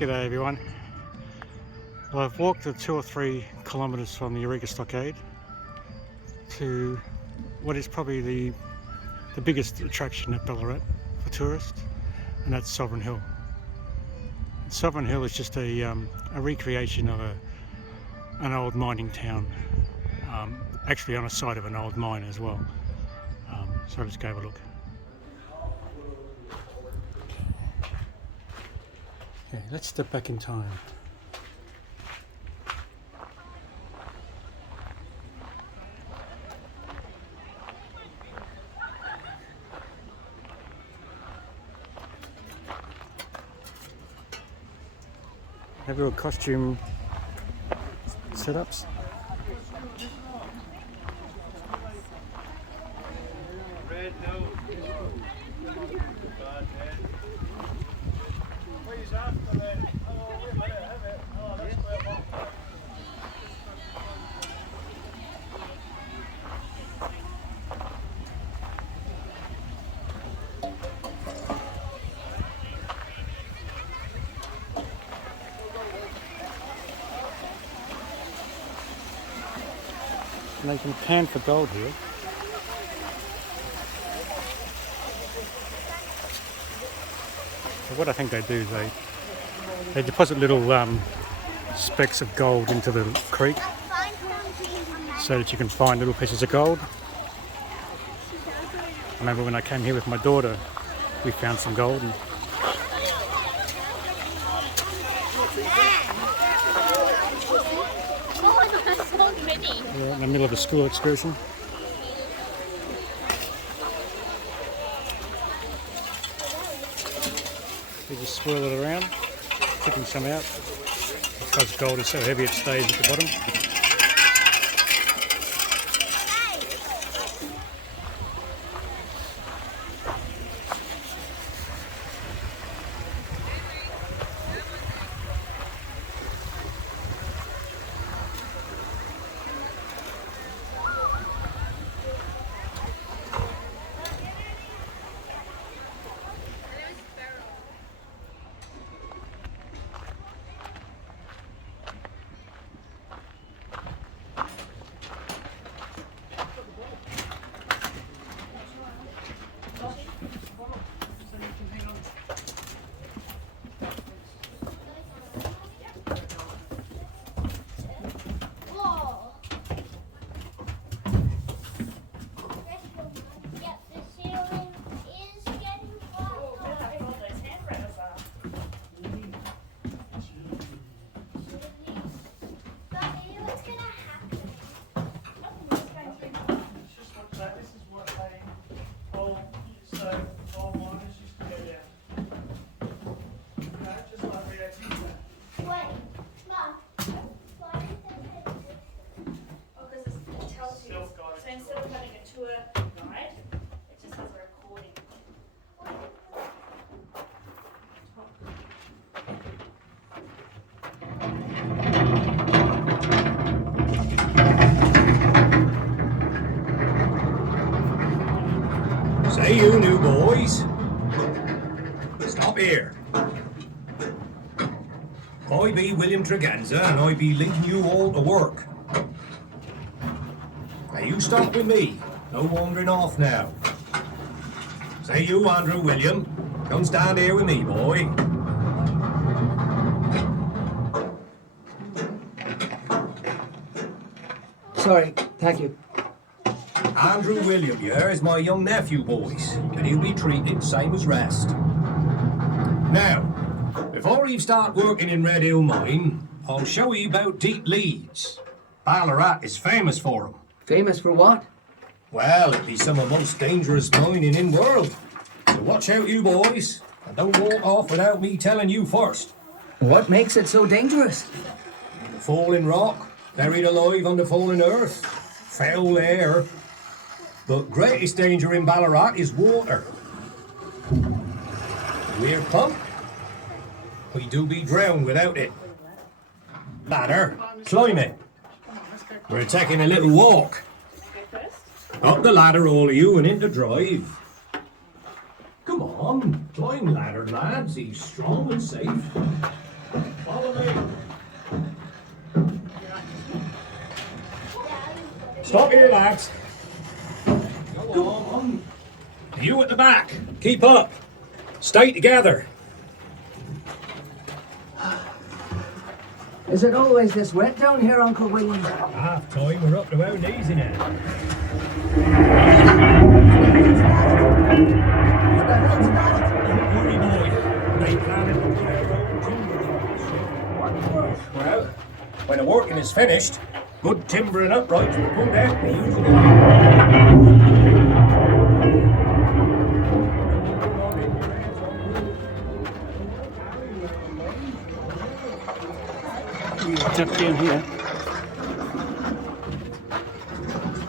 G'day everyone. Well, I've walked the 2 or 3 kilometres from the Eureka Stockade to what is probably the biggest attraction at Ballarat for tourists, and that's Sovereign Hill. And Sovereign Hill is just a recreation of an old mining town, actually on a site of an old mine as well. So let's go have a look. Okay, let's step back in time. Have your costume setups. And they can pan for gold here. So what I think they do is they deposit little specks of gold into the creek so that you can find little pieces of gold. I remember when I came here with my daughter, we found some gold. We're in the middle of a school excursion. We just swirl it around, tipping some out. Because gold is so heavy it stays at the bottom. Say you new boys, stop here. I be William Tregenza and I be linking you all to work. Now you stop with me, no wandering off now. Say you Andrew William, come stand here with me boy. Sorry, thank you. Andrew William here is my young nephew, boys, and he'll be treated same as rest. Now, before you start working in Red Hill Mine, I'll show you about deep leads. Ballarat is famous for 'em. Famous for what? Well, it be some of the most dangerous mining in the world. So watch out, you boys, and don't walk off without me telling you first. What makes it so dangerous? Falling rock, buried alive on the fallen earth, foul air. But greatest danger in Ballarat is water. We're pumped. We do be drowned without it. Ladder, climb it. We're taking a little walk. Up the ladder, all of you, and into drive. Come on, climb ladder, lads. He's strong and safe. Follow me. Stop here, lads. Go on. You at the back. Keep up. Stay together. Is it always this wet down here, Uncle William? Half time, we're up to our knees in it. What the hell's that? Don't worry, boy. They planted to put our own timber on this ship. Well, when the working is finished, good timber and uprights will pull out the usual. Tap down here.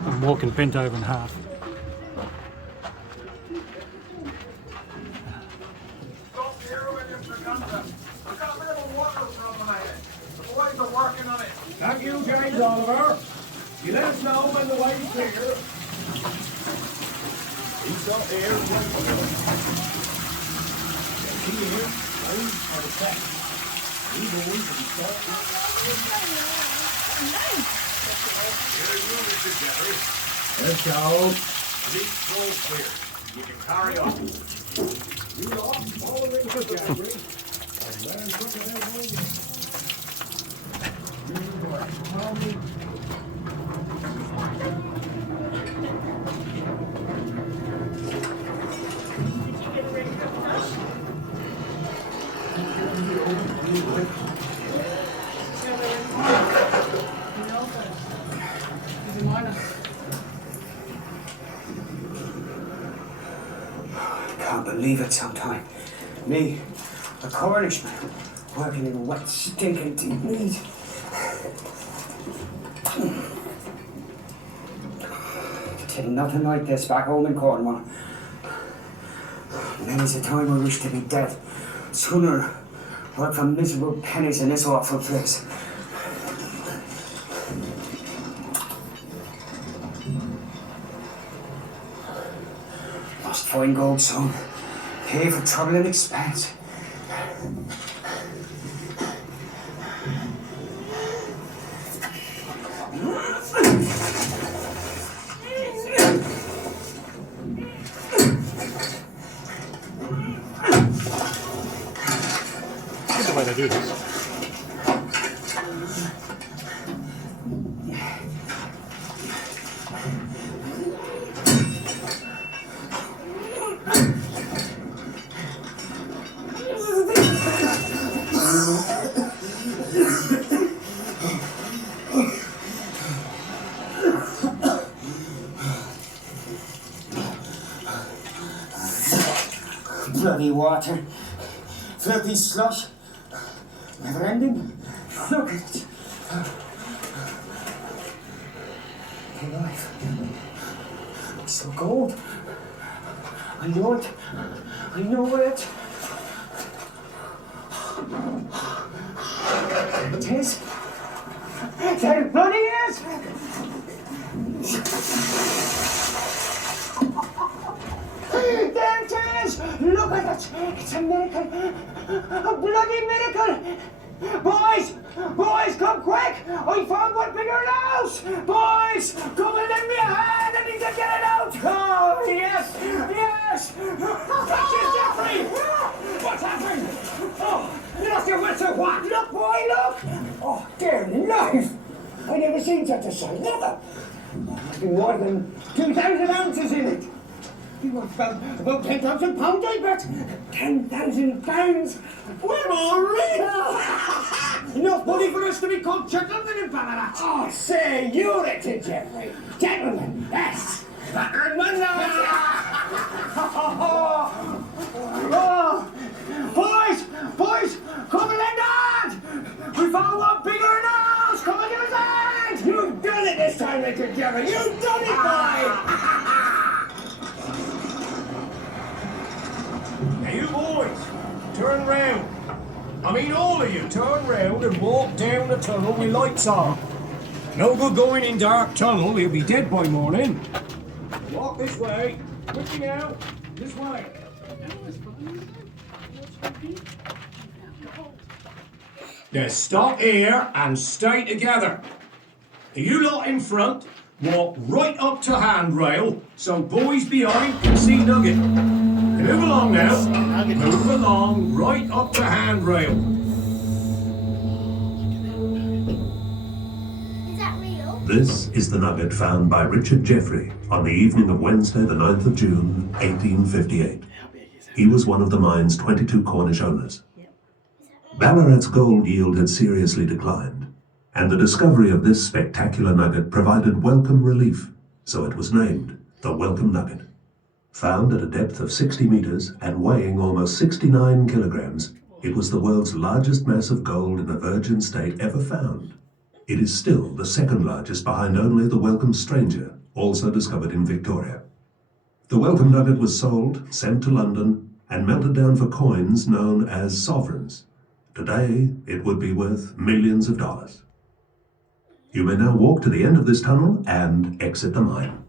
I'm walking bent over in half. Stop here with your Uganda. I've got a bit of a water problem ahead. The boys are working on it. Thank you, James Oliver. You let us know when the way's clear. He's up here. Key here. Those are the facts. We boys will be starting. Let's go. Leak flow clear. You can carry on. You lot, follow me to Jeffrey. And learn something about holding. Can't believe it sometime. Me, a Cornishman, working in wet, stinking deep meat. Till nothing like this back home in Cornwall. Many's the time I wish to be dead. Sooner work for miserable pennies in this awful place. Must find gold soon. Pay for trouble and expense. That's the way they do this. Bloody water. Filthy slush. Never ending. Look at it. Hey, life. It's so cold. I know it. I know it. There it is. There it bloody is! There it is! Look at it! It's a miracle! A bloody miracle! Boys! Boys, come quick! I found one bigger house! Boys! Come and lend me a hand! I need to get it out! Oh, yes! Yes! Catch it, Jeffrey! What's happened? Oh, you lost your wits or what? Look, boy, look! Oh, dear life! I never seen such a sight, never! Must be more than 2,000 ounces in it! You want about 10,000 pounds, I bet. 10,000 pounds? We're all real. Enough money for us to be called gentlemen in Ballarat. Oh, say, you're it, Jeffrey. Gentlemen, yes. Gentlemen, oh. Boys, come and lend a hand. We found one bigger than ours. Come and give us a hand. You've done it this time, Richard Jeffrey. You've done it, boy. Now you boys, turn round. I mean all of you, turn round and walk down the tunnel with lights on. No good going in dark tunnel, you'll be dead by morning. Walk this way. Quickly now. This way. Now stop here and stay together. You lot in front, walk right up to handrail so boys behind can see Nugget. Move along now. Move along right up to handrail. Is that real? This is the nugget found by Richard Jeffrey on the evening of Wednesday, the 9th of June, 1858. He was one of the mine's 22 Cornish owners. Ballarat's gold yield had seriously declined, and the discovery of this spectacular nugget provided welcome relief, so it was named the Welcome Nugget. Found at a depth of 60 meters and weighing almost 69 kilograms, it was the world's largest mass of gold in a virgin state ever found. It is still the second largest behind only the Welcome Stranger, also discovered in Victoria. The Welcome Nugget was sold, sent to London, and melted down for coins known as sovereigns. Today, it would be worth millions of dollars. You may now walk to the end of this tunnel and exit the mine.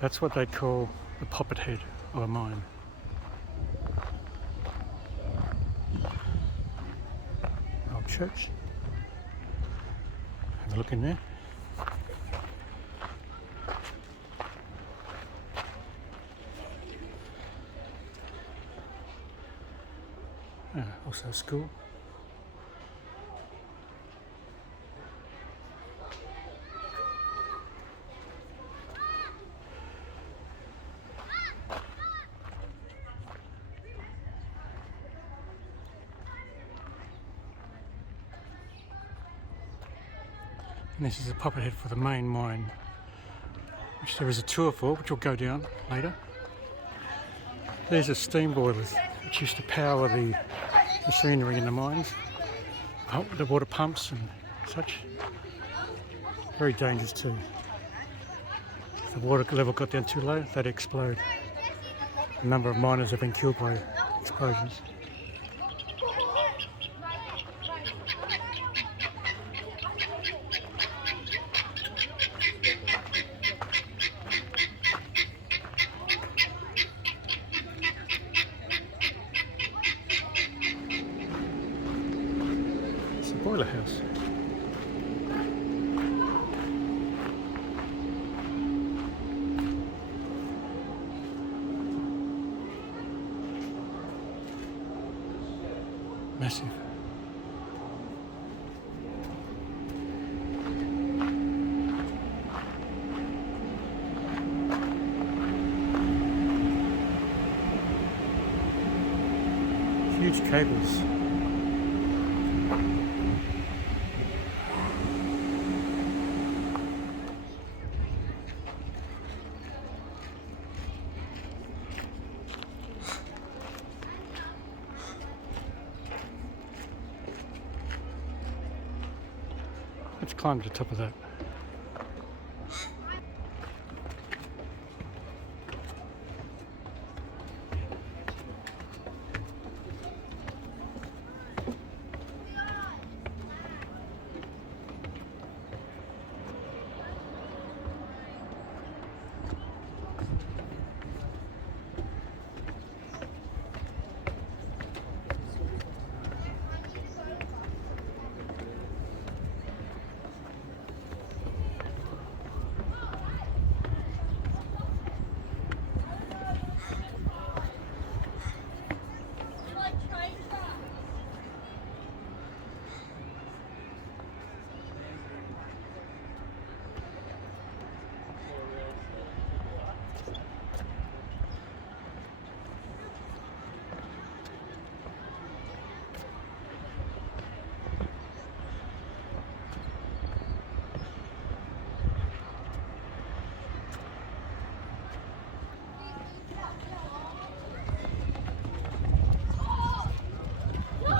That's what they call the poppet head of a mine. Old church. Have a look in there. Also a school. And this is a poppet head for the main mine, which there is a tour for, which will go down later. There's a steam boilers, which used to power the machinery in the mines, the water pumps and such. Very dangerous too. If the water level got down too low, they'd explode. A number of miners have been killed by explosions. Boiler house. Massive. Huge cables. Let's climb to the top of that.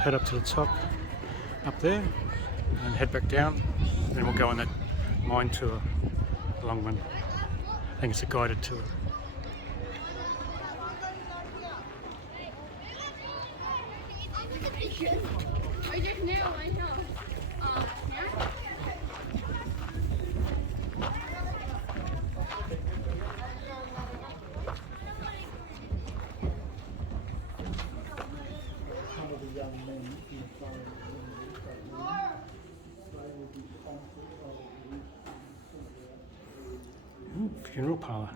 Head up to the top, up there, and head back down. Then we'll go on that mine tour, the long one. I think it's a guided tour. Funeral parlour.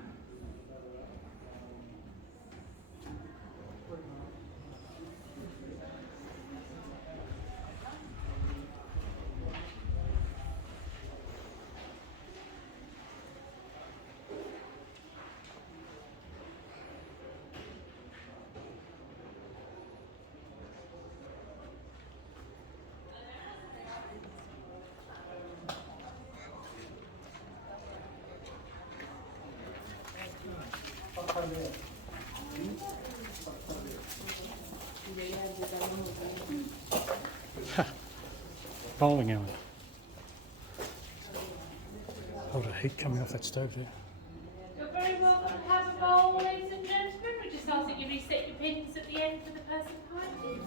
Bowling alley. A lot of heat coming off that stove there. You're very welcome to have a bowl, ladies and gentlemen. We just ask that you reset your pins at the end for the person behind you.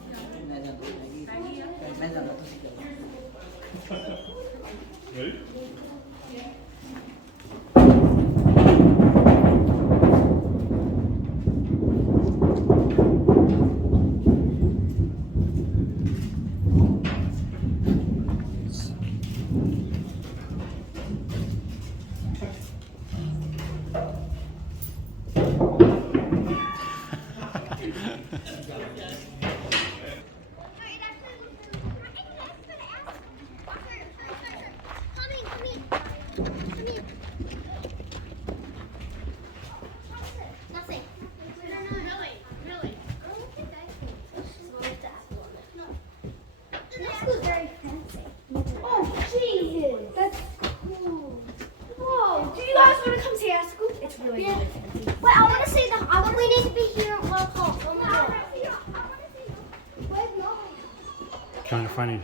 Kind of funny.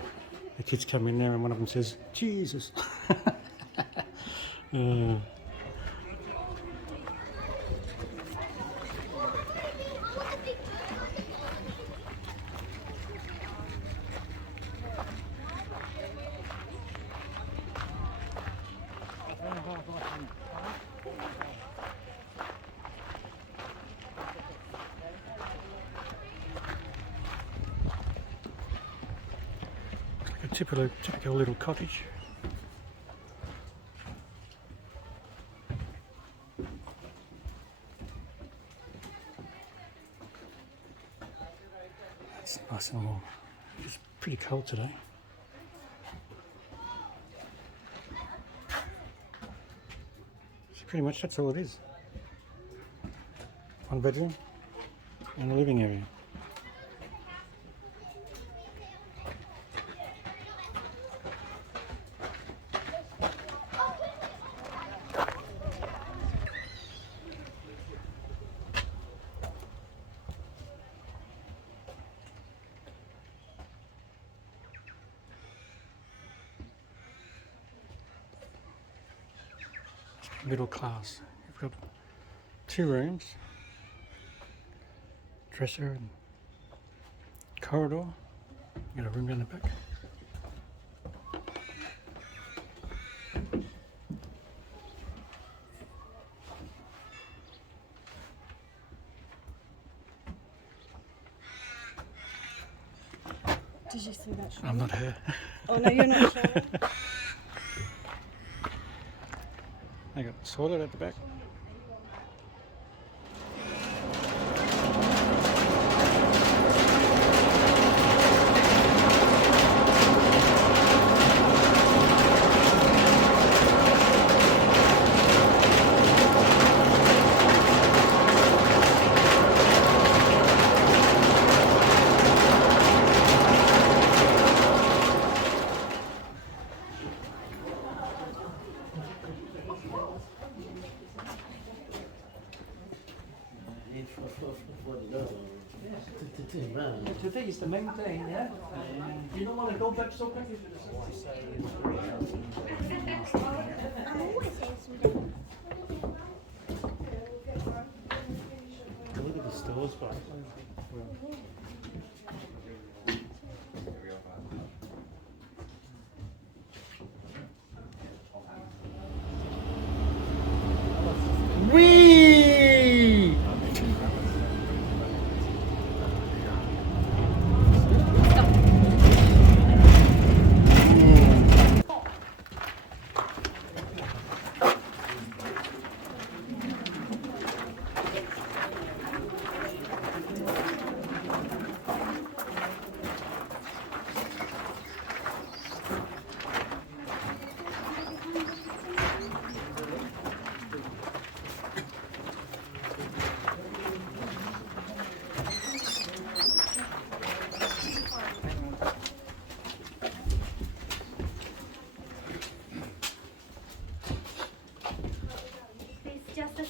The kids come in there and one of them says, Jesus. Typical little cottage. It's nice and warm. It's pretty cold today. So pretty much that's all it is. One bedroom and a living area. Middle class. You've got 2 rooms, dresser and corridor. Got a room down the back. Did you see that? I'm not her. Oh no, you're not sure. I got the toilet at the back. To think it's the main thing, yeah? You don't want to go back so quick. Look at the stores back.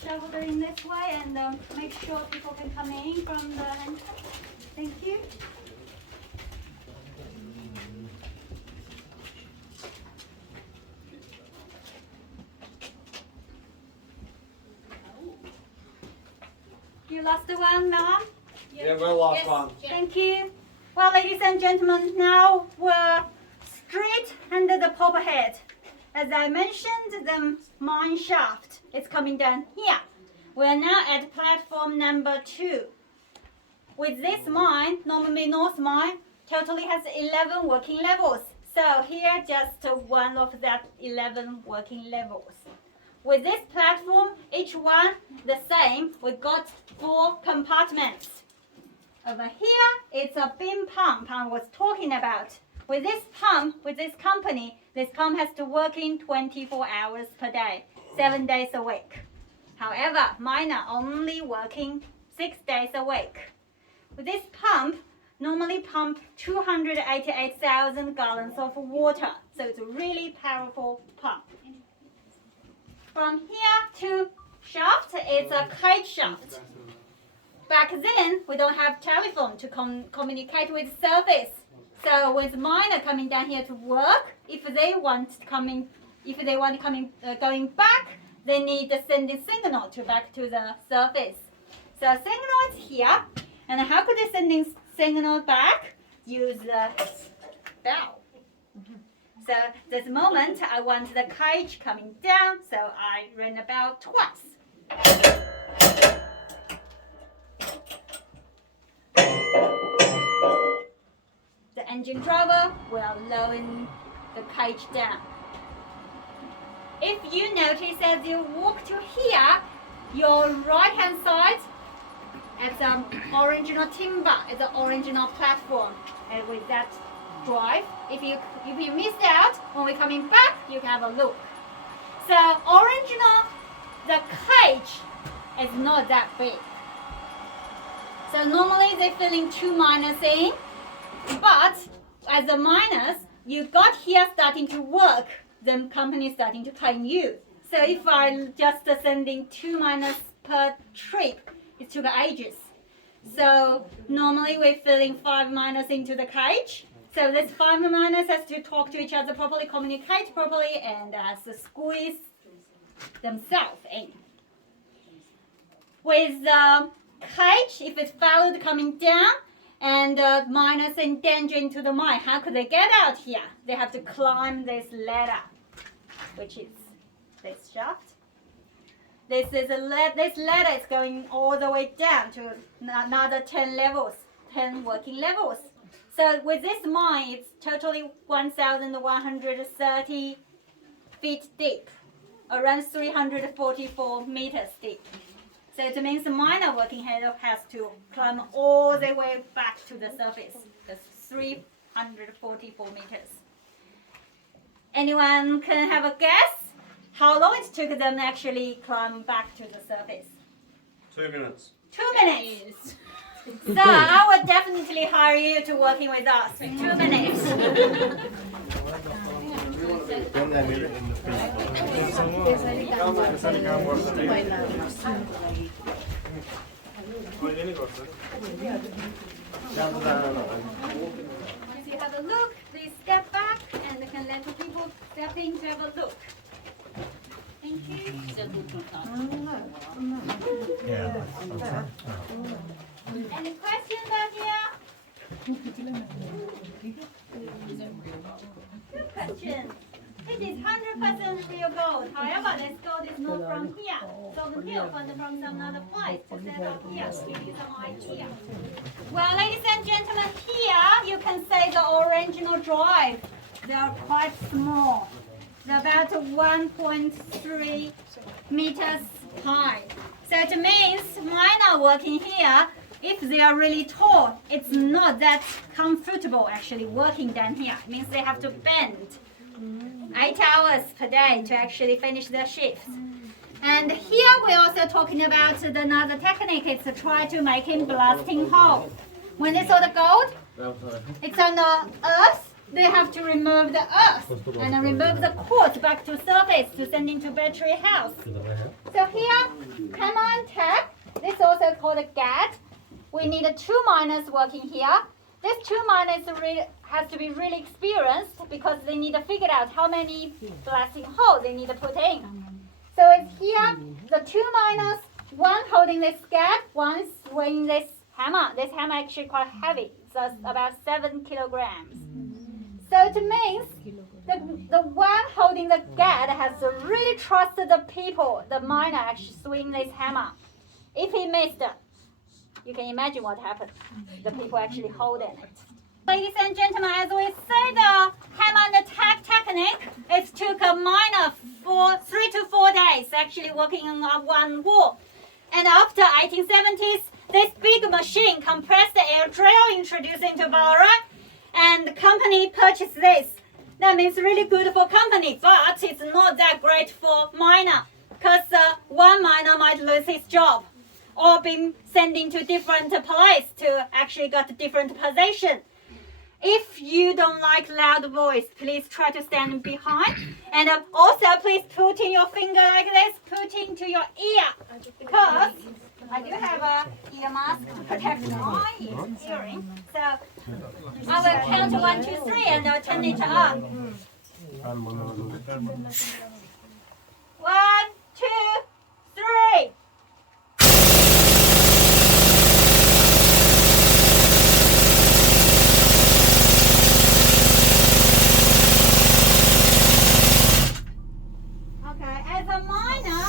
shoulder in this way and make sure people can come in from the entrance. Thank you. You lost the one, Mom? Yeah, we're lost Yes. one. Thank you. Well, ladies and gentlemen, now we're straight under the pop ahead. As I mentioned, the mine shaft is coming down here. We're now at platform number 2. With this mine, normally North Mine, totally has 11 working levels. So here, just one of that 11 working levels. With this platform, each one the same, we've got 4 compartments. Over here, it's a beam pump I was talking about. With this pump, with this company, this pump has to work in 24 hours per day, 7 days a week. However, mine are only working 6 days a week. With this pump, normally pump 288,000 gallons of water. So it's a really powerful pump. From here to shaft, it's a kite shaft. Back then, we don't have telephone to communicate with surface. So with miner coming down here to work, if they want going back, they need to send a signal back to the surface. So signal is here, and how could they send in signal back? Use the bell. So this moment, I want the cage coming down, so I ring the bell twice. The engine driver will lower the cage down. If you notice as you walk to here, your right hand side, it's an original timber, it's an original platform, and with that drive, if you missed out, when we're coming back, you can have a look. So original, the cage is not that big. So normally they're filling 2 miners in, but as the miners, you got here starting to work, the company is starting to pay you. So if I just sending 2 miners per trip, it took ages. So normally we're filling 5 miners into the cage. So this 5 miners has to talk to each other properly, communicate properly, and squeeze themselves in. With the cage, if it's fouled coming down, and miners in danger into the mine, how could they get out here? They have to climb this ladder, which is this shaft. This ladder is going all the way down to another 10 levels, 10 working levels. So with this mine, it's totally 1,130 feet deep, around 344 meters deep. So it means the miner working here has to climb all the way back to the surface. That's 344 meters. Anyone can have a guess how long it took them to actually climb back to the surface? 2 minutes. 2 minutes. So I would definitely hire you to working with us in 2 minutes. If you have a look, please step back and you can let the people step in to have a look. Thank you. Any questions out here? Good question. It is 100% real gold. However, this gold is not from here. So the hill from some other place. Just set up here to give you some idea. Well, ladies and gentlemen, here you can say the original drive. They are quite small. They're about 1.3 meters high. So it means miner working here, if they are really tall, it's not that comfortable actually working down here. It means they have to bend 8 hours per day to actually finish their shifts. And here we're also talking about another technique. It's to try to make a blasting hole. When they saw the gold, it's on the earth, they have to remove the earth and remove the quartz back to surface to send into battery house. So here, hammer and tap. This also called a GAD. We need 2 miners working here. These 2 miners has to be really experienced because they need to figure out how many blasting holes they need to put in. So it's here, the 2 miners, one holding this GAD, one swinging this hammer. This hammer actually quite heavy, so it's about 7 kilograms. So it means the one holding the GAD has to really trust the people, the miner actually swing this hammer. If he missed it, you can imagine what happened. The people actually holding it. Ladies and gentlemen, as we say, the hammer and the tap technique, it took a miner for 3 to 4 days actually working on one wall. And after 1870s, this big machine, compressed air drill, introduced into Ballarat, and the company purchased this. That means really good for company, but it's not that great for miner, because one miner might lose his job or be sent into different place to actually get a different position. If you don't like loud voice, please try to stand behind. And also, please put in your finger like this, put into your ear, because I do have a ear mask to protect my hearing. So I will count 1, 2, 3, and I'll turn it on. 1, 2, 3. Okay, as a miner.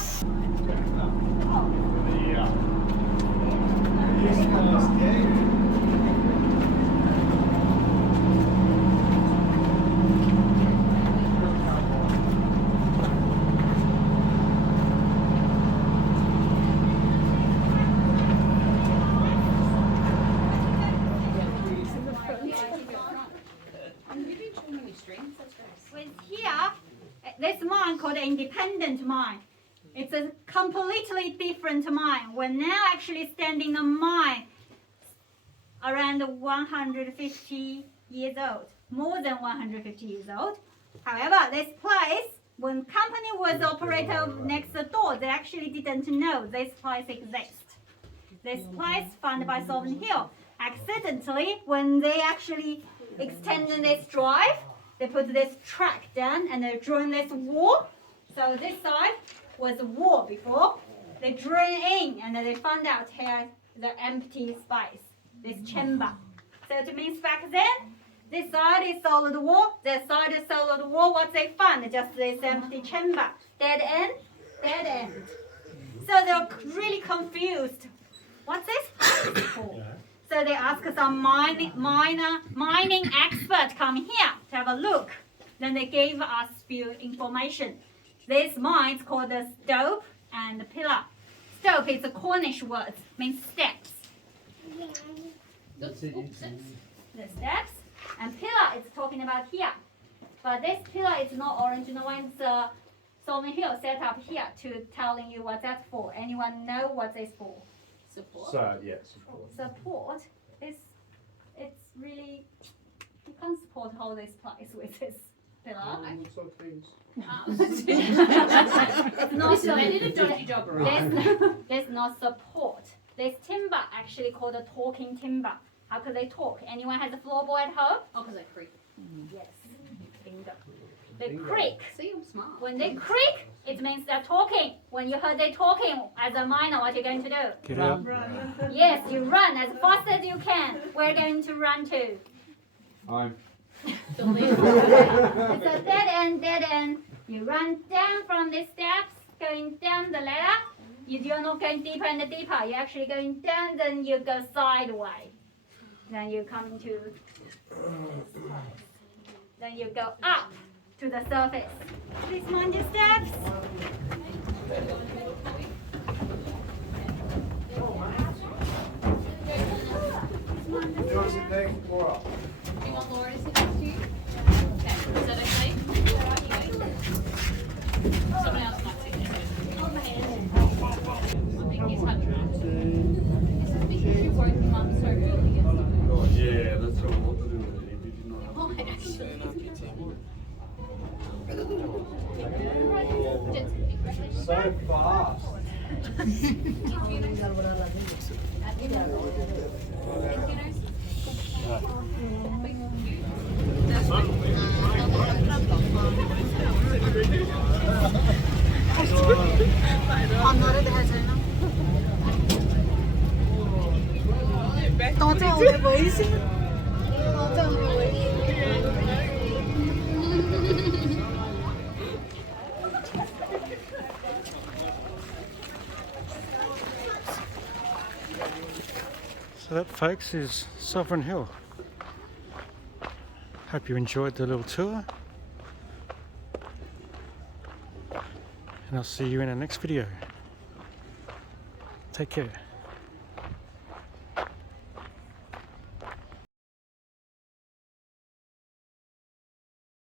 With here, this mine called an independent mine. It's a completely different mine. We're now actually standing a mine around 150 years old, more than 150 years old. However, this place, when company was operator next door, they actually didn't know this place exists. This place found by Sovereign Hill. Accidentally, when they actually extended this drive, they put this track down and they drew this wall. So this side was a wall before. They drew in and they found out here the empty space, this chamber. So it means back then, this side is solid wall, that side is solid wall. What they found, just this empty chamber. Dead end, dead end. So they're really confused. What's this place for? So they asked some mining expert come here to have a look. Then they gave us few information. This mine is called the stope and the pillar. Stope is a Cornish word, means steps. The steps. And pillar is talking about here. But this pillar is not original one. It's Sovereign Hill set up here to telling you what that's for. Anyone know what it's for? Support. So, yeah, support. Support is, it's really, you can't support all this place with this pillar. It's not so, They did a dodgy job, right? there's no support. This timber actually called a talking timber. How could they talk? Anyone has a floorboard at home? Oh, because they creak. Yes. Bingo. They creak. See, I'm smart. When they creak, it means they're talking. When you heard they talking, as a miner, what are you going to do? Get out. Yes, you run as fast as you can. Where are you going to run to? It's a dead end, dead end. You run down from the steps, going down the ladder. You're not going deeper and deeper. You're actually going down, then you go sideways. Then you come into this place. Then you go up to the surface. Please mind your steps. Do you want Laura to sit next to you? Okay, is that okay? Someone else might sit next to you. I think he's much better. This is because you woke him up so early yesterday. Yeah, that's what I want to do. Oh, actually. so fast. Onları da hazırlam. Tao này với xin. Tao này với. So that, folks, is Sovereign Hill. Hope you enjoyed the little tour. And I'll see you in our next video. Take care.